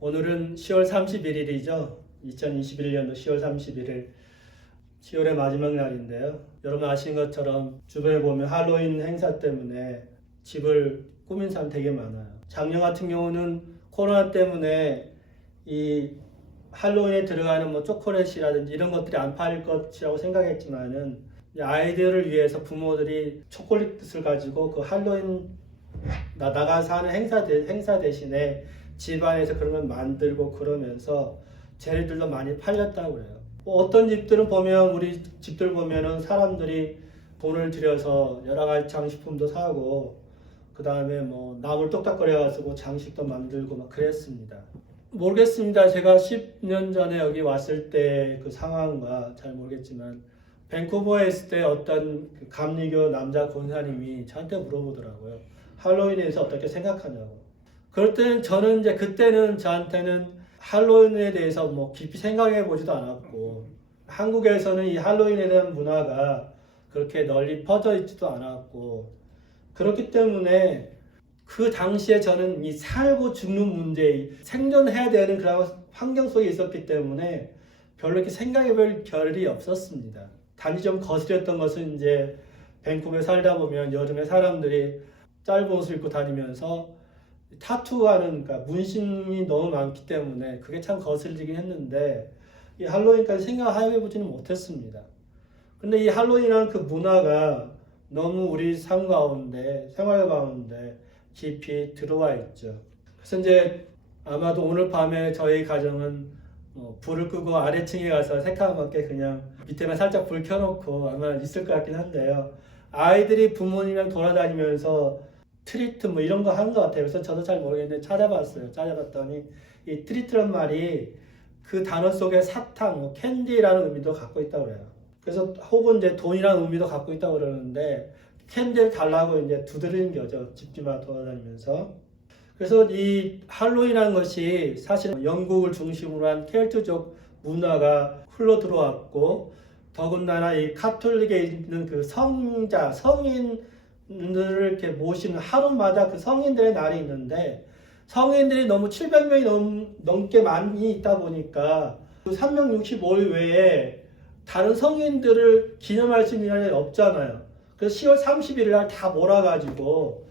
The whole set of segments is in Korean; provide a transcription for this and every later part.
오늘은 10월 31일이죠. 2021년도 10월 31일, 10월의 마지막 날인데요. 여러분 아시는 것처럼 주변에 보면 할로윈 행사 때문에 집을 꾸민 사람 되게 많아요. 작년 같은 경우는 코로나 때문에 이 할로윈에 들어가는 뭐 초콜릿이라든지 이런 것들이 안 팔릴 것이라고 생각했지만은 아이들을 위해서 부모들이 초콜릿을 가지고 그 할로윈 나가서 하는 행사 대신에 집안에서 그런 걸 만들고 그러면서 재료들도 많이 팔렸다고 그래요. 어떤 집들은 보면 우리 집들 보면은 사람들이 돈을 들여서 여러 가지 장식품도 사고 그 다음에 뭐 나물 똑딱거려가지고 장식도 만들고 막 그랬습니다. 모르겠습니다. 제가 10년 전에 여기 왔을 때 그 상황과 잘 모르겠지만 밴쿠버에 있을 때 어떤 그 감리교 남자 권사님이 저한테 물어보더라고요. 할로윈에 대해서 어떻게 생각하냐고. 그럴 때는 저는 이제 그때는 저한테는 할로윈에 대해서 뭐 깊이 생각해 보지도 않았고 한국에서는 이 할로윈에 대한 문화가 그렇게 널리 퍼져 있지도 않았고 그렇기 때문에 그 당시에 저는 이 살고 죽는 문제, 생존해야 되는 그런 환경 속에 있었기 때문에 별로 이렇게 생각해 볼 겨를이 없었습니다. 단지 좀 거슬렸던 것은 이제 밴쿠버에 살다 보면 여름에 사람들이 짧은 옷을 입고 다니면서 타투하는, 그러니까 문신이 너무 많기 때문에 그게 참 거슬리긴 했는데 이 할로윈까지 생각해 보지는 못했습니다. 근데 이 할로윈이라는 그 문화가 너무 우리 삶 가운데, 생활 가운데 깊이 들어와 있죠. 그래서 이제 아마도 오늘 밤에 저희 가정은 불을 끄고 아래층에 가서 새까맣게 그냥 밑에만 살짝 불 켜놓고 아마 있을 것 같긴 한데요. 아이들이 부모님이랑 돌아다니면서 트리트 뭐 이런 거 하는 것 같아요. 그래서 저도 잘 모르겠는데 찾아봤어요. 찾아봤더니 이 트리트란 말이 그 단어 속에 사탕, 뭐 캔디라는 의미도 갖고 있다고 그래요. 그래서 혹은 이제 돈이라는 의미도 갖고 있다고 그러는데 캔디를 달라고 이제 두드리는 거죠. 집집마다 돌아다니면서. 그래서 이 할로윈이라는 것이 사실 영국을 중심으로 한 켈트족 문화가 흘러 들어왔고 더군다나 이 카톨릭에 있는 그 성자, 성인들을 이렇게 모시는 하루마다 그 성인들의 날이 있는데 성인들이 너무 700명이 넘게 많이 있다 보니까 그 365일 외에 다른 성인들을 기념할 수 있는 날이 없잖아요. 그래서 10월 31일 날 다 몰아가지고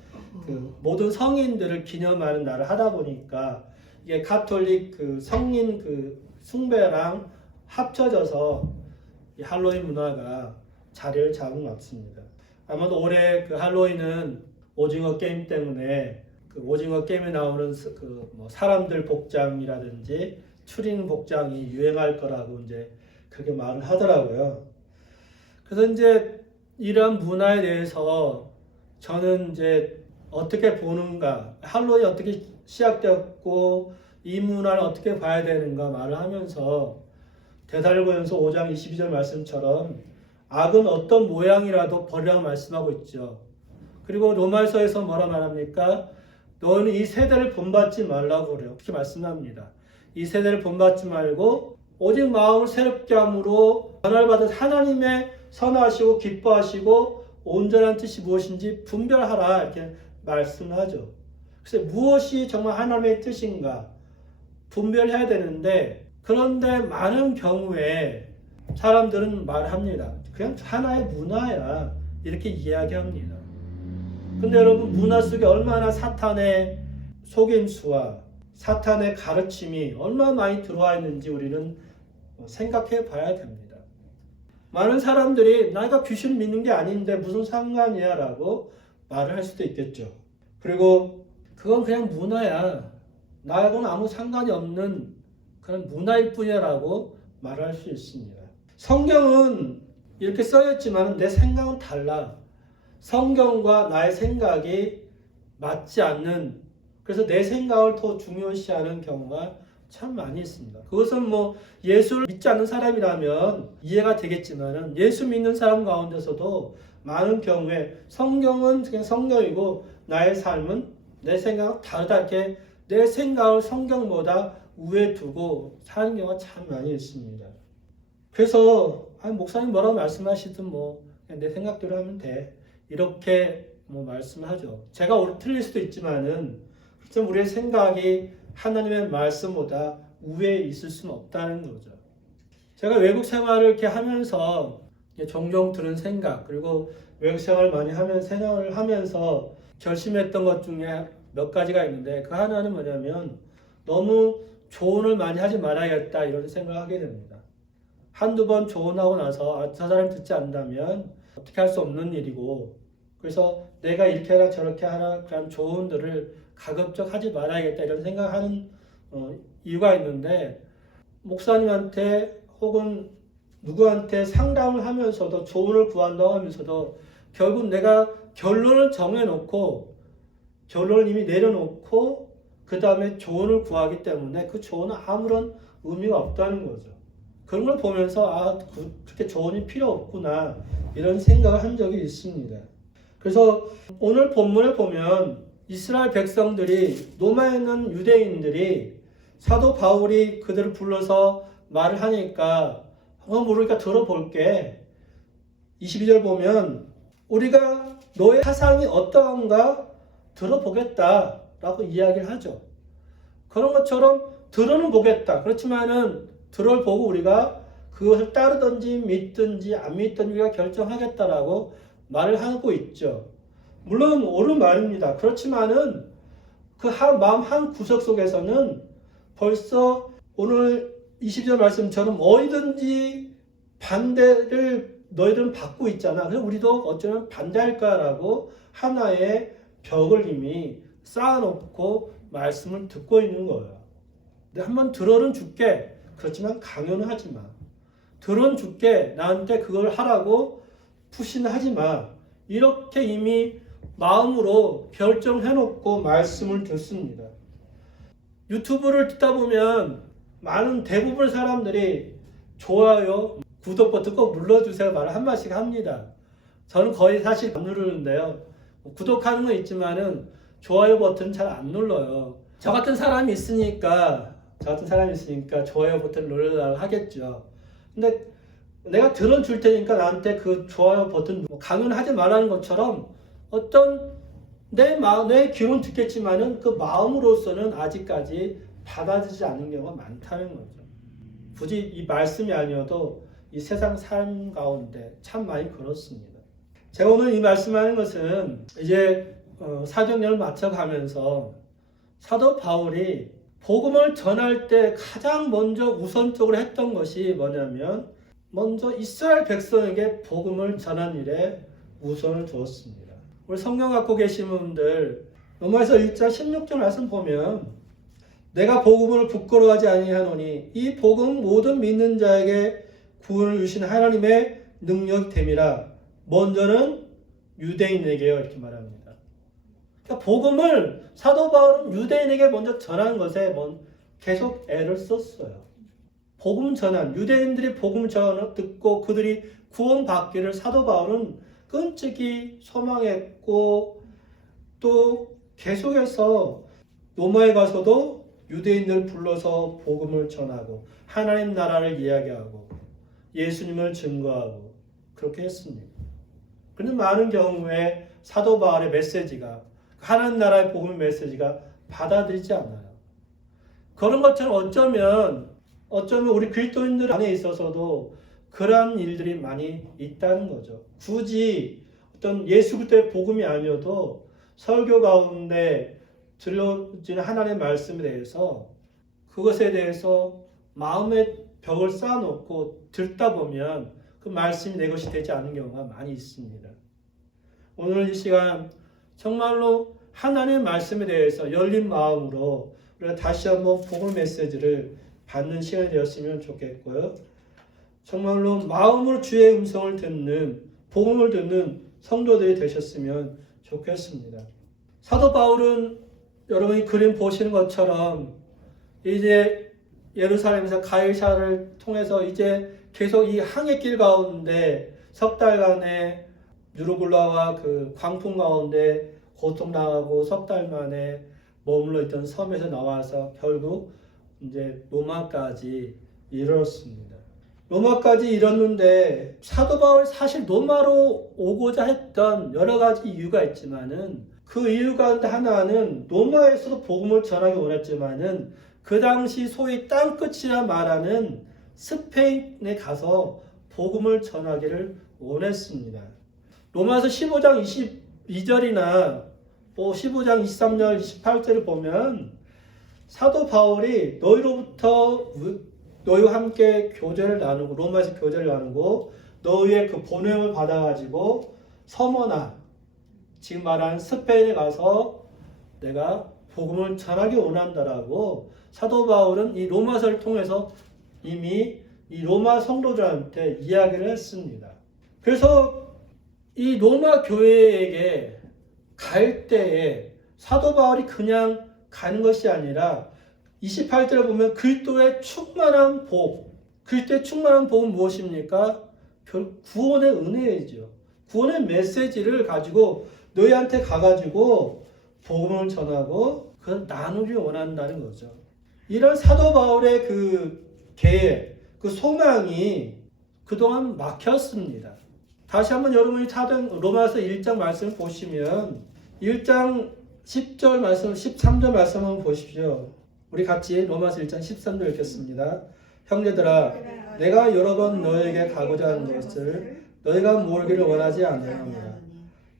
그 모든 성인들을 기념하는 날을 하다 보니까 이게 가톨릭 그 성인 그 숭배랑 합쳐져서 이 할로윈 문화가 자리를 잡은 것 같습니다. 아마도 올해 그 할로윈은 오징어 게임 때문에 그 오징어 게임에 나오는 그 뭐 사람들 복장이라든지 추린 복장이 유행할 거라고 이제 그렇게 말을 하더라고요. 그래서 이제 이런 문화에 대해서 저는 이제 어떻게 보는가, 할로윈이 어떻게 시작되었고 이 문화를 어떻게 봐야 되는가 말을 하면서 데살로니가전서 5장 22절 말씀처럼 악은 어떤 모양이라도 버리라고 말씀하고 있죠. 그리고 로마서에서 뭐라 말합니까? 너는 이 세대를 본받지 말라고 그래요. 그렇게 말씀합니다. 이 세대를 본받지 말고 오직 마음을 새롭게 함으로 변화를 받은 하나님의 선하시고 기뻐하시고 온전한 뜻이 무엇인지 분별하라 이렇게 말씀하죠. 그래서 무엇이 정말 하나님의 뜻인가 분별해야 되는데 그런데 많은 경우에 사람들은 말합니다. 그냥 하나의 문화야 이렇게 이야기합니다. 근데 여러분 문화 속에 얼마나 사탄의 속임수와 사탄의 가르침이 얼마나 많이 들어와 있는지 우리는 생각해 봐야 됩니다. 많은 사람들이 내가 귀신 믿는 게 아닌데 무슨 상관이야 라고 말을 할 수도 있겠죠. 그리고 그건 그냥 문화야. 나하고는 아무 상관이 없는 그런 문화일 뿐이야 라고 말할 수 있습니다. 성경은 이렇게 써있지만 내 생각은 달라. 성경과 나의 생각이 맞지 않는, 그래서 내 생각을 더 중요시하는 경우가 참 많이 있습니다. 그것은 뭐 예수를 믿지 않는 사람이라면 이해가 되겠지만은 예수 믿는 사람 가운데서도 많은 경우에 성경은 그냥 성경이고 나의 삶은 내 생각은 다르다 이렇게 내 생각을 성경보다 우에 두고 사는 경우가 참 많이 있습니다. 그래서 목사님 뭐라고 말씀하시든 뭐 그냥 내 생각대로 하면 돼 이렇게 뭐 말씀하죠. 제가 틀릴 수도 있지만은 우리의 생각이 하나님의 말씀보다 우위에 있을 수는 없다는 거죠. 제가 외국 생활을 이렇게 하면서 종종 드는 생각, 그리고 외국 생활을 많이 생활을 하면서 결심했던 것 중에 몇 가지가 있는데, 그 하나는 뭐냐면 너무 조언을 많이 하지 말아야겠다 이런 생각을 하게 됩니다. 한두 번 조언하고 나서 저 사람이 듣지 않는다면 어떻게 할 수 없는 일이고, 그래서 내가 이렇게 하라 저렇게 하라 그런 조언들을 가급적 하지 말아야겠다 이런 생각하는 이유가 있는데, 목사님한테 혹은 누구한테 상담을 하면서도 조언을 구한다고 하면서도 결국 내가 결론을 정해놓고 결론을 이미 내려놓고 그 다음에 조언을 구하기 때문에 그 조언은 아무런 의미가 없다는 거죠. 그런 걸 보면서 그렇게 조언이 필요 없구나 이런 생각을 한 적이 있습니다. 그래서 오늘 본문을 보면 이스라엘 백성들이 로마에 있는 유대인들이 사도 바울이 그들을 불러서 말을 하니까 모르니까 들어볼게. 22절 보면 우리가 너의 사상이 어떠한가 들어보겠다라고 이야기를 하죠. 그런 것처럼 들어는 보겠다. 그렇지만은 들어보고 우리가 그것을 따르든지 믿든지 안 믿든지 우리가 결정하겠다라고 말을 하고 있죠. 물론 옳은 말입니다. 그렇지만은 그 마음 한 구석 속에서는 벌써 오늘 20절 말씀처럼 어디든지 반대를 너희들은 받고 있잖아. 그래서 우리도 어쩌면 반대할까라고 하나의 벽을 이미 쌓아놓고 말씀을 듣고 있는 거예요. 근데 한번 들어는 줄게. 그렇지만 강요는 하지 마. 들어는 줄게. 나한테 그걸 하라고 푸시는 하지 마. 이렇게 이미 마음으로 결정해놓고 말씀을 듣습니다. 유튜브를 듣다 보면 많은 대부분의 사람들이 좋아요, 구독 버튼 꼭 눌러주세요 말을 한 마디씩 합니다. 저는 거의 사실 안 누르는데요. 구독하는 건 있지만은 좋아요 버튼 잘 안 눌러요. 저 같은 사람이 있으니까 좋아요 버튼 눌러달라고 하겠죠. 근데 내가 들어줄 테니까 나한테 그 좋아요 버튼 강요는 하지 말라는 것처럼 어떤 내 귀로는 듣겠지만은 그 마음으로서는 아직까지 받아들이지 않는 경우가 많다는 거죠. 굳이 이 말씀이 아니어도 이 세상 삶 가운데 참 많이 그렇습니다. 제가 오늘 이 말씀하는 것은 이제 사도행전을 마쳐가면서 사도 바울이 복음을 전할 때 가장 먼저 우선적으로 했던 것이 뭐냐면 먼저 이스라엘 백성에게 복음을 전하는 일에 우선을 두었습니다. 우리 성경 갖고 계신 분들 로마서 1장 16절 말씀 보면 내가 복음을 부끄러워하지 아니하노니 이 복음 모든 믿는 자에게 구원을 주신 하나님의 능력됨이라. 먼저는 유대인에게요 이렇게 말합니다. 그러니까 복음을 사도 바울은 유대인에게 먼저 전하는 것에 계속 애를 썼어요. 복음 전한 유대인들이 복음 전을 듣고 그들이 구원받기를 사도 바울은 끈질기 소망했고 또 계속해서 로마에 가서도 유대인들을 불러서 복음을 전하고 하나님 나라를 이야기하고 예수님을 증거하고 그렇게 했습니다. 그런데 많은 경우에 사도 바울의 메시지가 하나님 나라의 복음의 메시지가 받아들이지 않아요. 그런 것처럼 어쩌면 우리 그리스도인들 안에 있어서도 그러한 일들이 많이 있다는 거죠. 굳이 어떤 예수 그리스도의 복음이 아니어도 설교 가운데 들려지는 하나님의 말씀에 대해서 그것에 대해서 마음의 벽을 쌓아놓고 듣다 보면 그 말씀이 내 것이 되지 않은 경우가 많이 있습니다. 오늘 이 시간 정말로 하나님의 말씀에 대해서 열린 마음으로 우리가 다시 한번 복음 메시지를 받는 시간이 되었으면 좋겠고요. 정말로 마음으로 주의 음성을 듣는 복음을 듣는 성도들이 되셨으면 좋겠습니다. 사도 바울은 여러분이 그림 보시는 것처럼 이제 예루살렘에서 가이사를 통해서 이제 계속 이 항해길 가운데 석 달간의 유로굴라와 그 광풍 가운데 고통당하고 석 달 만에 머물러 있던 섬에서 나와서 결국 이제 로마까지 이르렀습니다. 로마까지 이뤘는데 사도 바울이 사실 로마로 오고자 했던 여러 가지 이유가 있지만은 그 이유 가운데 하나는 로마에서도 복음을 전하기 원했지만은 그 당시 소위 땅끝이라 말하는 스페인에 가서 복음을 전하기를 원했습니다. 로마서 15장 22절이나 15장 23절 28절을 보면 사도 바울이 너희와 함께 교제를 나누고 로마에서 교제를 나누고 너희의 그 보냄을 받아가지고 서머나 지금 말하는 스페인에 가서 내가 복음을 전하기 원한다라고 사도 바울은 이 로마서를 통해서 이미 이 로마 성도들한테 이야기를 했습니다. 그래서 이 로마 교회에게 갈 때에 사도 바울이 그냥 가는 것이 아니라 28절에 보면 그리스도의 충만한 복, 그리스도의 충만한 복은 무엇입니까? 구원의 은혜이죠. 구원의 메시지를 가지고 너희한테 가가지고 복음을 전하고 그걸 나누기 원한다는 거죠. 이런 사도 바울의 그 계획, 그 소망이 그동안 막혔습니다. 다시 한번 여러분이 로마서 1장 말씀을 보시면 1장 10절 말씀, 13절 말씀 한번 보십시오. 우리 같이 로마서 1장 13절 읽겠습니다. 형제들아, 내가 여러 번 너에게 가고자 하는 것을 너희가 모르기를 원하지 아니하노라.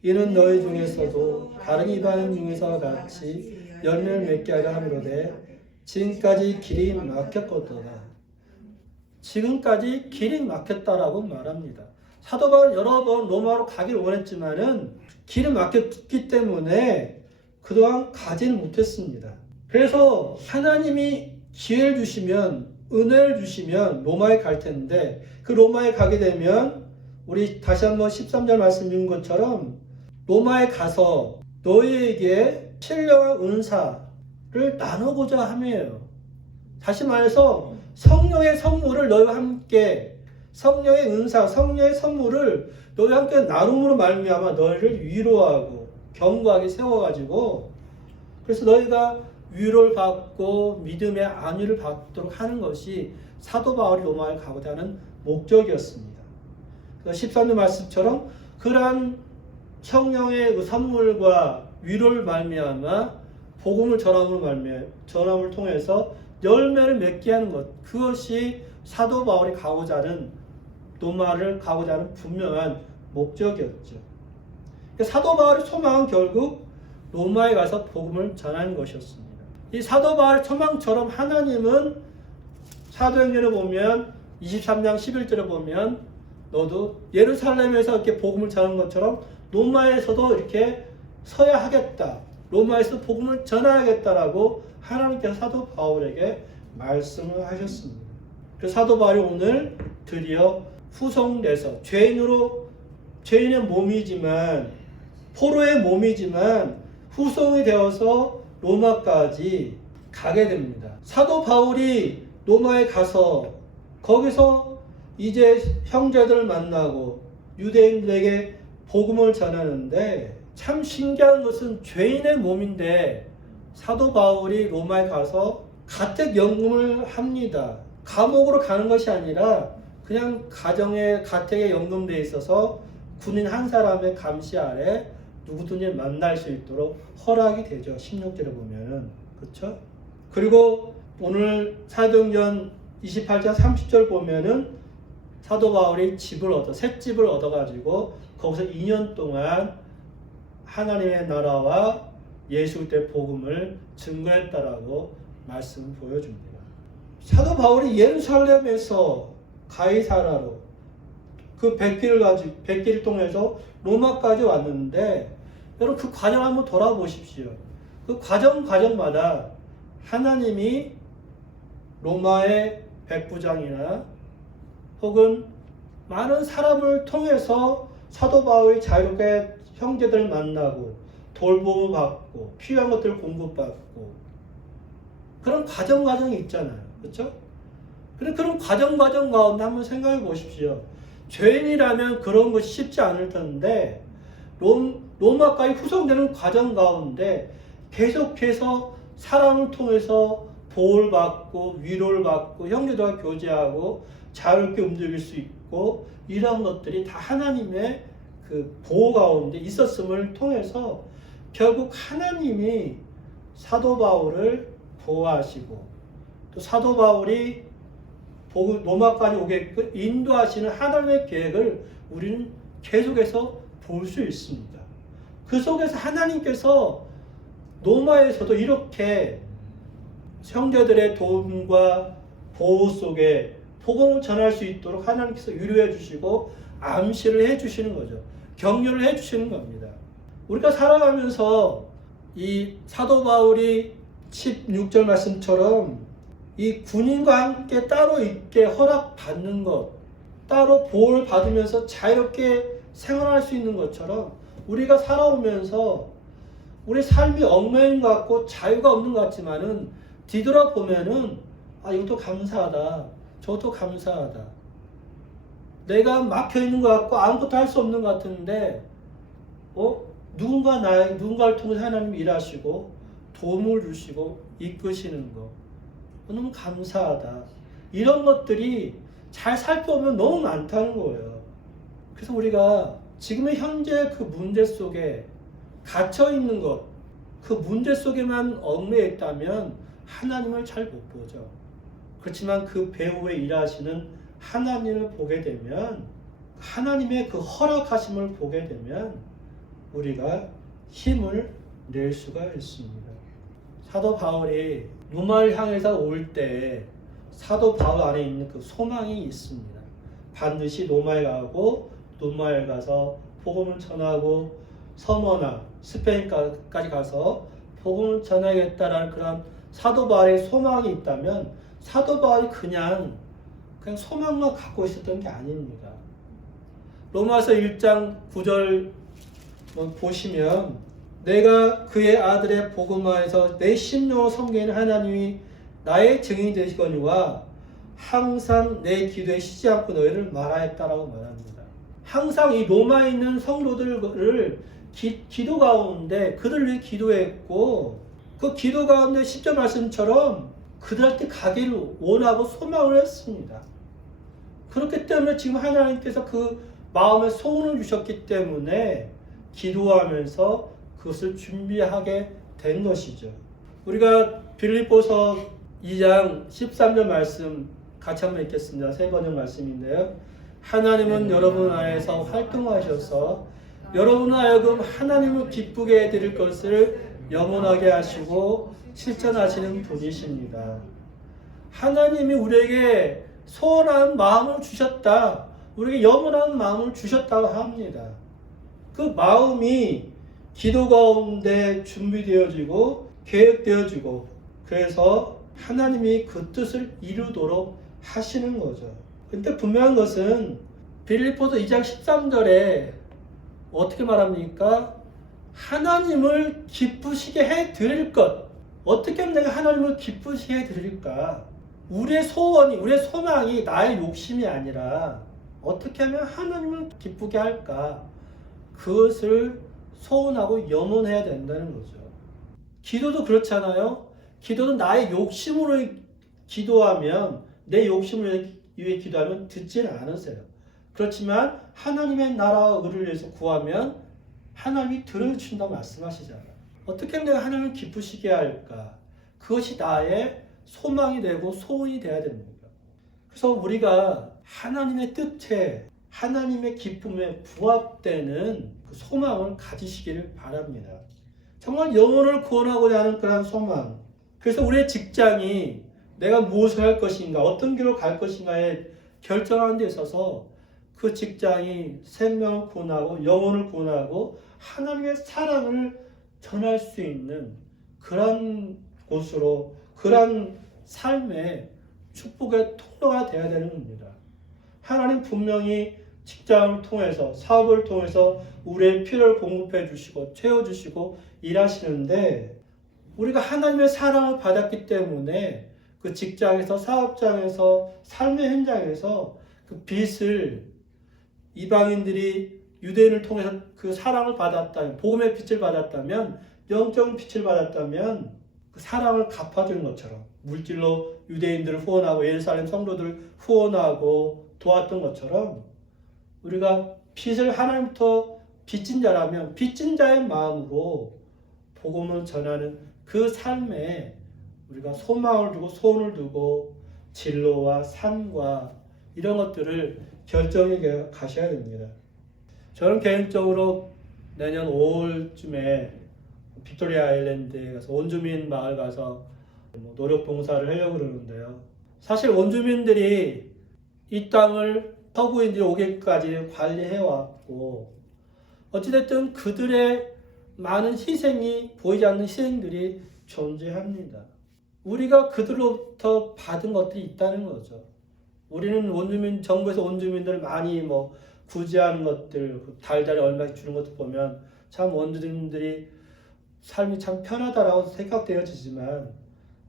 이는 너희 중에서도 다른 이방인 중에서 같이 열매를 맺게 하려 함이로되 지금까지 길이 막혔거든. 지금까지 길이 막혔다라고 말합니다. 사도 바울은 여러 번 로마로 가기를 원했지만은 길이 막혔기 때문에 그동안 가지는 못했습니다. 그래서 하나님이 기회를 주시면, 은혜를 주시면 로마에 갈 텐데 그 로마에 가게 되면 우리 다시 한번 13절 말씀 읽은 것처럼 로마에 가서 너희에게 신령한 은사를 나누고자 함이에요. 다시 말해서 성령의 선물을 너희와 함께, 성령의 은사, 성령의 선물을 너희와 함께 나눔으로 말미암아 너희를 위로하고 견고하게 세워가지고 그래서 너희가 위로를 받고 믿음의 안위를 받도록 하는 것이 사도 바울이 로마에 가고자 하는 목적이었습니다. 13절 말씀처럼 그러한 성령의 그 선물과 위로를 말미암아 복음을 전함을 통해서 열매를 맺게 하는 것, 그것이 사도 바울이 가고자 하는 로마를 가고자 하는 분명한 목적이었죠. 사도 바울의 소망은 결국 로마에 가서 복음을 전하는 것이었습니다. 이 사도 바울의 소망처럼 하나님은 사도행전에 보면 23장 11절에 보면 너도 예루살렘에서 이렇게 복음을 전하는 것처럼 로마에서도 이렇게 서야 하겠다. 로마에서 복음을 전하겠다라고 하나님께서 사도 바울에게 말씀을 하셨습니다. 그 사도 바울이 오늘 드디어 후송돼서 죄인의 몸이지만 포로의 몸이지만 후송이 되어서 로마까지 가게 됩니다. 사도 바울이 로마에 가서 거기서 이제 형제들을 만나고 유대인들에게 복음을 전하는데 참 신기한 것은 죄인의 몸인데 사도 바울이 로마에 가서 가택연금을 합니다. 감옥으로 가는 것이 아니라 그냥 가택에 연금되어 있어서 군인 한 사람의 감시 아래 누구든지 만날 수 있도록 허락이 되죠. 16절에 보면은. 그렇죠? 그리고 오늘 사도행전 28장 30절 보면은 사도 바울이 새 집을 얻어가지고 거기서 2년 동안 하나님의 나라와 예수 그리스도의 복음을 증거했다라고 말씀을 보여줍니다. 사도 바울이 예루살렘에서 가이사라로 그 백기를 통해서 로마까지 왔는데 여러분 그 과정 한번 돌아보십시오. 그 과정마다 하나님이 로마의 백부장이나 혹은 많은 사람을 통해서 사도 바울이 자유롭게 형제들을 만나고 돌봄을 받고 필요한 것들을 공급받고 그런 과정이 있잖아요. 그렇죠? 그런 과정 가운데 한번 생각해 보십시오. 죄인이라면 그런 것이 쉽지 않을 텐데 로마까지 후송되는 과정 가운데 계속해서 사람을 통해서 보호를 받고 위로를 받고 형제들과 교제하고 자유롭게 움직일 수 있고 이런 것들이 다 하나님의 그 보호 가운데 있었음을 통해서 결국 하나님이 사도 바울을 보호하시고 또 사도 바울이 로마까지 오게끔 인도하시는 하나님의 계획을 우리는 계속해서 볼 수 있습니다. 그 속에서 하나님께서 로마에서도 이렇게 형제들의 도움과 보호 속에 복음을 전할 수 있도록 하나님께서 유료해 주시고 암시를 해 주시는 거죠. 격려를 해 주시는 겁니다. 우리가 살아가면서 이 사도 바울이 16절 말씀처럼 이 군인과 함께 따로 있게 허락받는 것, 따로 보호를 받으면서 자유롭게 생활할 수 있는 것처럼 우리가 살아오면서 우리 삶이 얽매인 것 같고 자유가 없는 것 같지만은 뒤돌아보면은 이것도 감사하다. 저것도 감사하다. 내가 막혀있는 것 같고 아무것도 할 수 없는 것 같은데 누군가를 통해서 하나님이 일하시고 도움을 주시고 이끄시는 거 너무 감사하다. 이런 것들이 잘 살펴보면 너무 많다는 거예요. 그래서 우리가 지금의 현재 그 문제 속에 갇혀있는 것, 그 문제 속에만 얽매여 있다면 하나님을 잘 못 보죠. 그렇지만 그 배후에 일하시는 하나님을 보게 되면, 하나님의 그 허락하심을 보게 되면 우리가 힘을 낼 수가 있습니다. 사도 바울이 로마를 향해서 올 때 사도 바울 안에 있는 그 소망이 있습니다. 반드시 로마에 가고 로마에 가서 복음을 전하고 서머나 스페인까지 가서 복음을 전하겠다라는 그런 사도 바울의 소망이 있다면 사도 바울이 그냥 소망만 갖고 있었던 게 아닙니다. 로마서 1장 9절 보시면 내가 그의 아들의 복음화에서 내 심령을 섬기는 하나님이 나의 증인이 되시거니와 항상 내 기도에 쉬지 않고 너희를 말하였다라고 말합니다. 항상 이 로마에 있는 성도들을 기도 가운데 그들 위해 기도했고 그 기도 가운데 10절 말씀처럼 그들한테 가기를 원하고 소망을 했습니다. 그렇기 때문에 지금 하나님께서 그 마음에 소원을 주셨기 때문에 기도하면서 그것을 준비하게 된 것이죠. 우리가 빌립보서 2장 13절 말씀 같이 한번 읽겠습니다. 세 번역 말씀인데요. 하나님은 여러분 안에서 활동하셔서 여러분 하여금 하나님을 기쁘게 해드릴 것을 영원하게 하시고 실천하시는 분이십니다. 하나님이 우리에게 소원한 마음을 주셨다. 우리에게 영원한 마음을 주셨다고 합니다. 그 마음이 기도 가운데 준비되어지고 계획되어지고 그래서 하나님이 그 뜻을 이루도록 하시는 거죠. 근데 분명한 것은 빌립보서 2장 13절에 어떻게 말합니까? 하나님을 기쁘시게 해 드릴 것. 어떻게 하면 내가 하나님을 기쁘시게 해 드릴까? 우리의 소원이, 우리의 소망이 나의 욕심이 아니라 어떻게 하면 하나님을 기쁘게 할까? 그것을 소원하고 염원해야 된다는 거죠. 기도도 그렇잖아요. 기도는 나의 욕심으로 기도하면, 내 욕심을 위해 기도하면 듣지는 않으세요. 그렇지만 하나님의 나라와 의를 위해서 구하면 하나님이 들어주신다고 말씀하시잖아요. 어떻게 하면 내가 하나님을 기쁘시게 할까? 그것이 나의 소망이 되고 소원이 되어야 됩니다. 그래서 우리가 하나님의 뜻에, 하나님의 기쁨에 부합되는 그 소망을 가지시기를 바랍니다. 정말 영혼을 구원하고자 하는 그런 소망. 그래서 우리의 직장이 내가 무엇을 할 것인가, 어떤 길로 갈 것인가에 결정하는 데 있어서 그 직장이 생명을 구원하고 영혼을 구원하고 하나님의 사랑을 전할 수 있는 그런 곳으로, 그런 삶의 축복의 통로가 되어야 되는 겁니다. 하나님 분명히 직장을 통해서, 사업을 통해서 우리의 필요를 공급해 주시고 채워주시고 일하시는데, 우리가 하나님의 사랑을 받았기 때문에 그 직장에서, 사업장에서, 삶의 현장에서 그 빛을, 이방인들이 유대인을 통해서 그 사랑을 받았다면, 복음의 빛을 받았다면, 영적 빛을 받았다면 그 사랑을 갚아주는 것처럼, 물질로 유대인들을 후원하고 예루살렘 성도들을 후원하고 도왔던 것처럼, 우리가 빛을 하나님부터 빚진 자라면 빚진 자의 마음으로 복음을 전하는 그 삶에 우리가 소망을 두고 소원을 두고 진로와 산과 이런 것들을 결정해 가셔야 됩니다. 저는 개인적으로 내년 5월쯤에 빅토리아 아일랜드에 가서 원주민 마을 가서 노력 봉사를 하려고 그러는데요. 사실 원주민들이 이 땅을 서구인들이 오기까지 관리해 왔고 어찌됐든 그들의 많은 희생이 보이지 않는 희생들이 존재합니다. 우리가 그들로부터 받은 것들이 있다는 거죠. 우리는 원주민 정부에서 원주민들 많이 구제하는 것들, 달달이 얼마씩 주는 것도 보면 참 원주민들이 삶이 참 편하다라고 생각되어지지만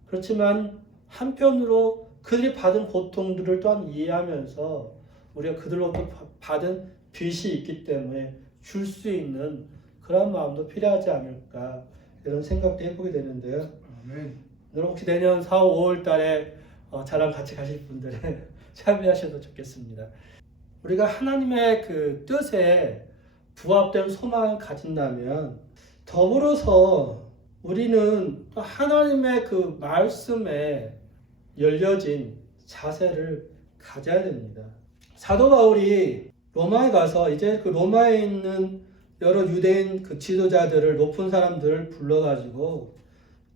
그렇지만 한편으로 그들이 받은 고통들을 또한 이해하면서 우리가 그들로부터 받은 빚이 있기 때문에 줄 수 있는 그런 마음도 필요하지 않을까 이런 생각도 해보게 되는데요. 아멘. 여러분 혹시 내년 4, 5월 달에 저랑 같이 가실 분들은 참여하셔도 좋겠습니다. 우리가 하나님의 그 뜻에 부합된 소망을 가진다면 더불어서 우리는 또 하나님의 그 말씀에 열려진 자세를 가져야 됩니다. 사도 바울이 로마에 가서 이제 그 로마에 있는 여러 유대인 그 지도자들을 높은 사람들을 불러가지고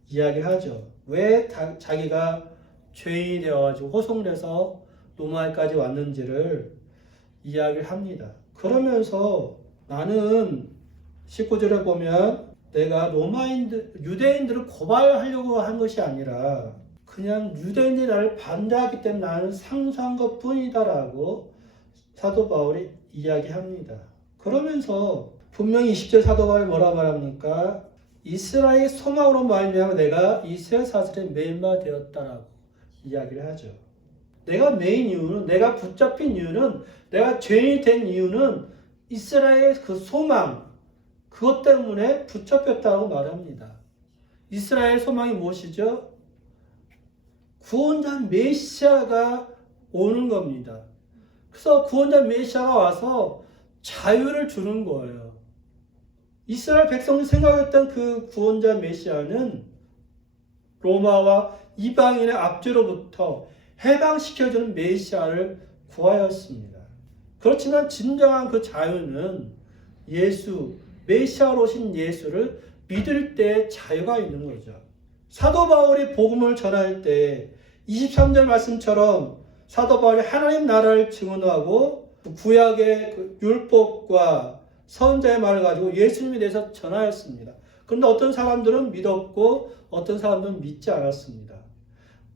이야기하죠. 왜 자기가 죄인이 되어가지고 호송을 해서 로마에까지 왔는지를 이야기를 합니다. 그러면서 나는 19절에 보면 내가 유대인들을 고발하려고 한 것이 아니라 그냥 유대인들이 나를 반대하기 때문에 나는 상수한 것 뿐이다라고 사도 바울이 이야기합니다. 그러면서 분명히 20절 사도 바울이 뭐라 말합니까? 이스라엘의 소망으로 말미암아 내가 이스라엘 사슬에 매임되었다라고 이야기를 하죠. 내가 매인 이유는, 내가 붙잡힌 이유는, 내가 죄인이 된 이유는 이스라엘의 그 소망, 그것 때문에 붙잡혔다고 말합니다. 이스라엘 소망이 무엇이죠? 구원자 메시아가 오는 겁니다. 그래서 구원자 메시아가 와서 자유를 주는 거예요. 이스라엘 백성이 생각했던 그 구원자 메시아는 로마와 이방인의 압제로부터 해방시켜주는 메시아를 구하였습니다. 그렇지만 진정한 그 자유는 메시아로 오신 예수를 믿을 때 자유가 있는 거죠. 사도 바울이 복음을 전할 때 23절 말씀처럼 사도 바울이 하나님 나라를 증언하고 구약의 그 율법과 선자의 말을 가지고 예수님에 대해서 전하였습니다. 그런데 어떤 사람들은 믿었고 어떤 사람들은 믿지 않았습니다.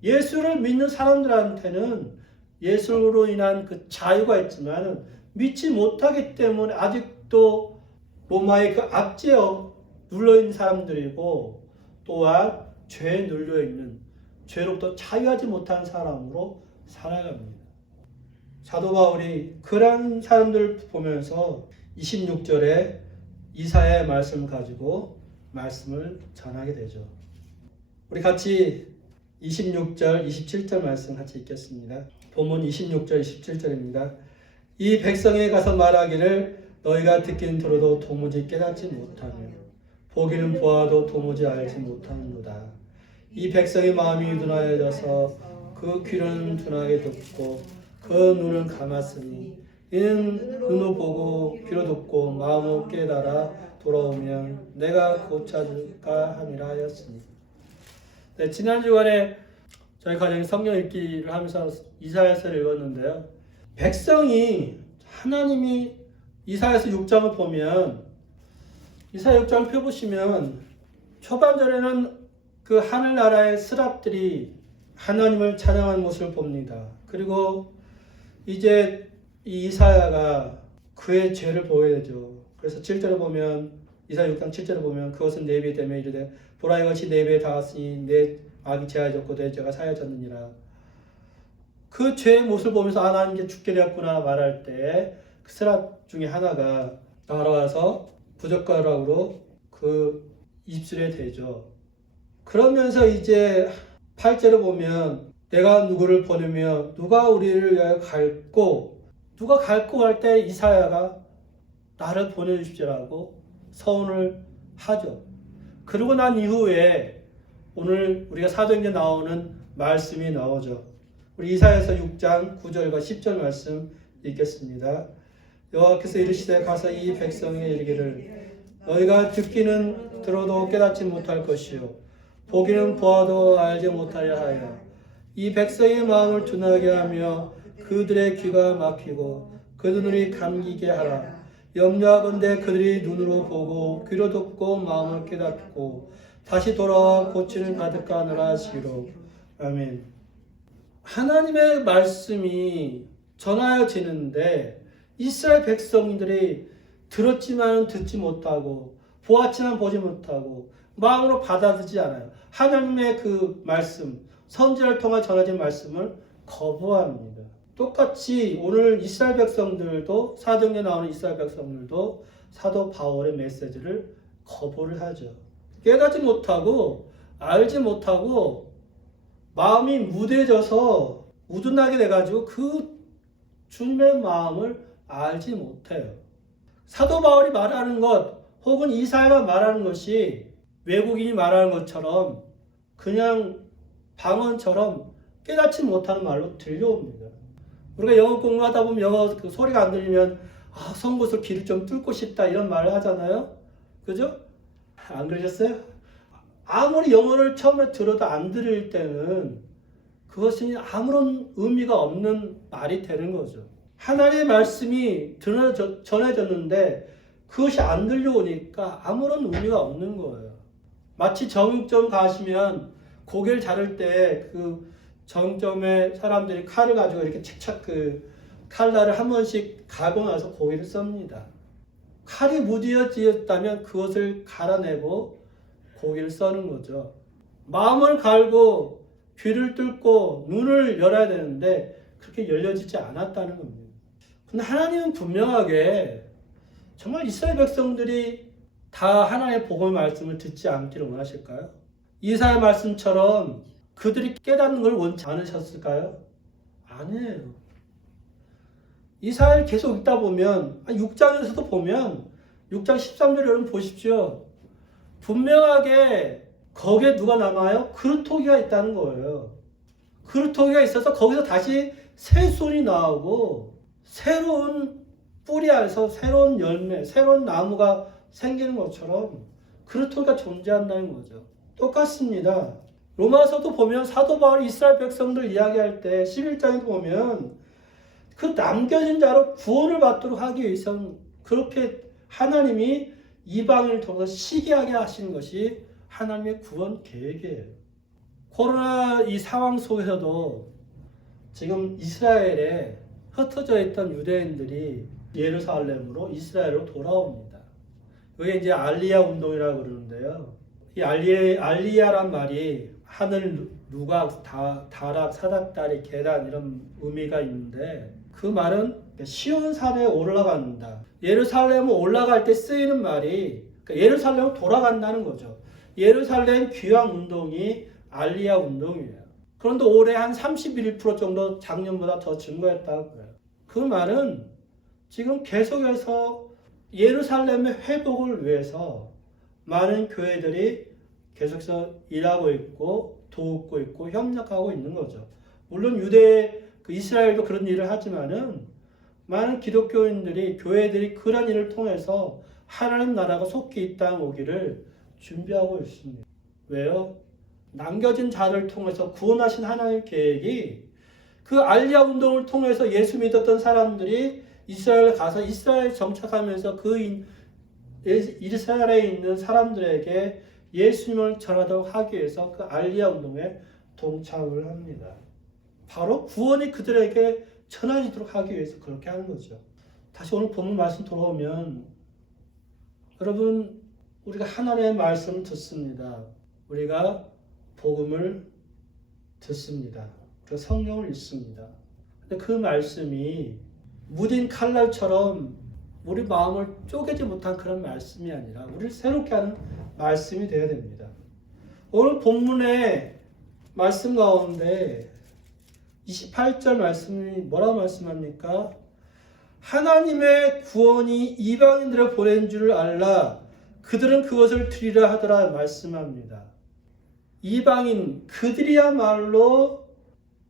예수를 믿는 사람들한테는 예수로 인한 그 자유가 있지만 믿지 못하기 때문에 아직도 로마의 그 압제에 눌려있는 사람들이고 또한 죄에 눌려있는 죄로부터 자유하지 못한 사람으로 살아갑니다. 사도 바울이 그런 사람들을 보면서 26절에 이사야의 말씀을 가지고 말씀을 전하게 되죠. 우리 같이 26절, 27절 말씀 같이 읽겠습니다. 본문 26절, 27절입니다. 이 백성에 가서 말하기를 너희가 듣기는 들어도 도무지 깨닫지 못하며 보기는 보아도 도무지 알지 못하는도다. 이 백성의 마음이 둔하여져서 그 귀는 둔하게 듣고 그 눈은 감았으니 이는 눈으로 보고 귀로 듣고 마음으로 깨달아 돌아오면 내가 고쳐줄까 함이라 하였으니. 네, 지난 주간에 저희 가정이 성경 읽기를 하면서 이사야서를 읽었는데요. 백성이 하나님이 이사야서 6장을 보면 이사야 6장 펴보시면 초반절에는 그 하늘나라의 스랍들이 하나님을 찬양하는 모습을 봅니다. 그리고 이제 이 이사야가 그의 죄를 보여야죠. 그래서 7절에 보면 이사야 6장 7절에 보면 그것은 내 입에 대매 이르되 보라 이것이 내 입에 닿았으니 내 악이 제하여졌고 내 죄가 사하여졌느니라. 그 죄의 모습을 보면서 나는 이제 죽게 되었구나 말할 때 그 스랍 중에 하나가 날아와서 부젓가락으로 그 입술에 대죠. 그러면서 이제 8절에 보면 내가 누구를 보내며 누가 우리를 위하여 갈고 누가 갈고 할 때 이사야가 나를 보내주십시오라고 서원을 하죠. 그러고 난 이후에 오늘 우리가 사도행전에 나오는 말씀이 나오죠. 우리 이사야서 6장 9절과 10절 말씀 읽겠습니다. 여호와께서 이르시되 가서 이 백성에게 이르기를 너희가 듣기는 들어도 깨닫지 못할 것이요 보기는 보아도 알지 못하려 하여 이 백성의 마음을 둔하게 하며 그들의 귀가 막히고 그들 눈이 감기게 하라. 염려하건대 그들이 눈으로 보고 귀로 듣고 마음을 깨닫고 다시 돌아와 고침을 받을까 하노라 하시기로. 아멘. 하나님의 말씀이 전하여지는데 이스라엘 백성들이 들었지만 듣지 못하고 보았지만 보지 못하고 마음으로 받아들이지 않아요. 하나님의 그 말씀, 선지자를 통해 전해진 말씀을 거부합니다. 똑같이 오늘 이스라엘 백성들도 사도행전에 나오는 이스라엘 백성들도 사도 바울의 메시지를 거부를 하죠. 깨닫지 못하고 알지 못하고 마음이 무뎌져서 우둔하게 돼가지고 그 주님의 마음을 알지 못해요. 사도 바울이 말하는 것 혹은 이사야가 말하는 것이 외국인이 말하는 것처럼 그냥 방언처럼 깨닫지 못하는 말로 들려옵니다. 우리가 영어 공부하다 보면 영어 그 소리가 안 들리면 송곳을 귀를 좀 뚫고 싶다 이런 말을 하잖아요. 그죠? 안 그러셨어요? 아무리 영어를 처음에 들어도 안 들릴 때는 그것이 아무런 의미가 없는 말이 되는 거죠. 하나님의 말씀이 전해졌는데 그것이 안 들려오니까 아무런 의미가 없는 거예요. 마치 정육점 가시면 고기를 자를 때 그 정육점에 사람들이 칼을 가지고 이렇게 착착 그 칼날을 한 번씩 갈고 나서 고기를 썹니다. 칼이 무뎌졌다면 그것을 갈아내고 고기를 써는 거죠. 마음을 갈고 귀를 뚫고 눈을 열어야 되는데 그렇게 열려지지 않았다는 겁니다. 근데 하나님은 분명하게 정말 이스라엘 백성들이 다 하나님의 복음의 말씀을 듣지 않기를 원하실까요? 이사야 말씀처럼 그들이 깨닫는 걸 원치 않으셨을까요? 아니에요. 이사야를 계속 읽다 보면 6장에서도 보면 6장 13절 여러분 보십시오. 분명하게 거기에 누가 남아요? 그루터기가 있다는 거예요. 그루터기가 있어서 거기서 다시 새 손이 나오고 새로운 뿌리 안에서 새로운 열매, 새로운 나무가 생기는 것처럼 그루터기가 존재한다는 거죠. 똑같습니다. 로마서도 보면 사도 바울이 이스라엘 백성들 이야기할 때 11장에도 보면 그 남겨진 자로 구원을 받도록 하기 위해서는 그렇게 하나님이 이방인을 통해서 시기하게 하시는 것이 하나님의 구원 계획이에요. 코로나 이 상황 속에서도 지금 이스라엘에 흩어져 있던 유대인들이 예루살렘으로 이스라엘로 돌아옵니다. 이게 이제 알리야 운동이라고 그러는데요. 이 알리야란 말이 하늘, 누각, 다락, 사닥다리, 계단 이런 의미가 있는데 그 말은 시온산에 올라간다. 예루살렘에 올라갈 때 쓰이는 말이 예루살렘으로 돌아간다는 거죠. 예루살렘 귀환 운동이 알리야 운동이에요. 그런데 올해 한 31% 정도 작년보다 더 증가했다고 해요. 그 말은 지금 계속해서 예루살렘의 회복을 위해서 많은 교회들이 계속해서 일하고 있고 돕고 있고 협력하고 있는 거죠. 물론 이스라엘도 그런 일을 하지만은 많은 기독교인들이 교회들이 그런 일을 통해서 하나님 나라가 속히 이 땅에 오기를 준비하고 있습니다. 왜요? 남겨진 자를 통해서 구원하신 하나님의 계획이 그 알리야 운동을 통해서 예수 믿었던 사람들이 이스라엘에 가서 이스라엘에 정착하면서 그 이스라엘에 있는 사람들에게 예수님을 전하도록 하기 위해서 그 알리야 운동에 동참을 합니다. 바로 구원이 그들에게 전해지도록 하기 위해서 그렇게 하는 거죠. 다시 오늘 본문 말씀 돌아오면 여러분 우리가 하나님의 말씀을 듣습니다. 우리가 복음을 듣습니다. 그 성경을 읽습니다. 근데 그 말씀이 무딘 칼날처럼 우리 마음을 쪼개지 못한 그런 말씀이 아니라 우리를 새롭게 하는 말씀이 되어야 됩니다. 오늘 본문의 말씀 가운데 28절 말씀이 뭐라고 말씀합니까? 하나님의 구원이 이방인들을 보낸 줄을 알라. 그들은 그것을 드리라 하더라 말씀합니다. 이방인 그들이야말로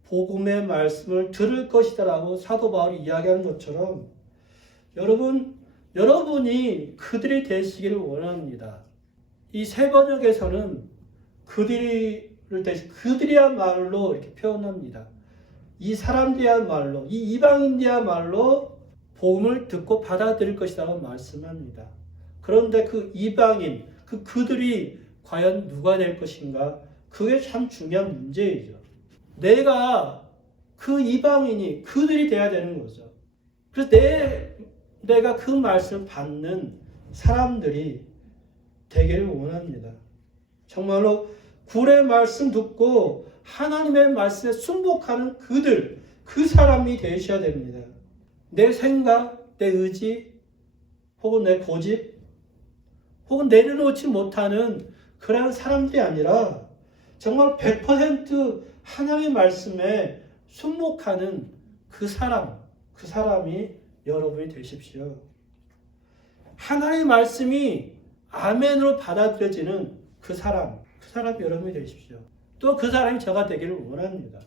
복음의 말씀을 들을 것이다라고 사도 바울이 이야기하는 것처럼 여러분이 그들이 되시기를 원합니다. 이 세 번역에서는 그들이야말로 이렇게 표현합니다. 이 사람들이야말로, 이 이방인들이야말로 복음을 듣고 받아들일 것이라고 말씀합니다. 그런데 그 이방인, 그들이 과연 누가 될 것인가? 그게 참 중요한 문제이죠. 내가 그 이방인이 그들이 돼야 되는 거죠. 그래서 내가 그 말씀을 받는 사람들이 되기를 원합니다. 정말로 굴의 말씀 듣고 하나님의 말씀에 순복하는 그 사람이 되셔야 됩니다. 내 생각, 내 의지, 혹은 내 고집, 혹은 내려놓지 못하는 그런 사람들이 아니라 정말 100% 하나님의 말씀에 순복하는 그 사람이 여러분이 되십시오. 하나님의 말씀이 아멘으로 받아들여지는 그 사람이 여러분이 되십시오. 또 그 사람이 저가 되기를 원합니다.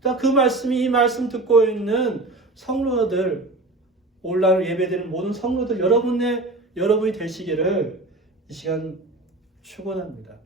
또 그 말씀이 이 말씀 듣고 있는 성도들, 온라인 예배드리는 모든 성도들 여러분이 되시기를 이 시간 축원합니다.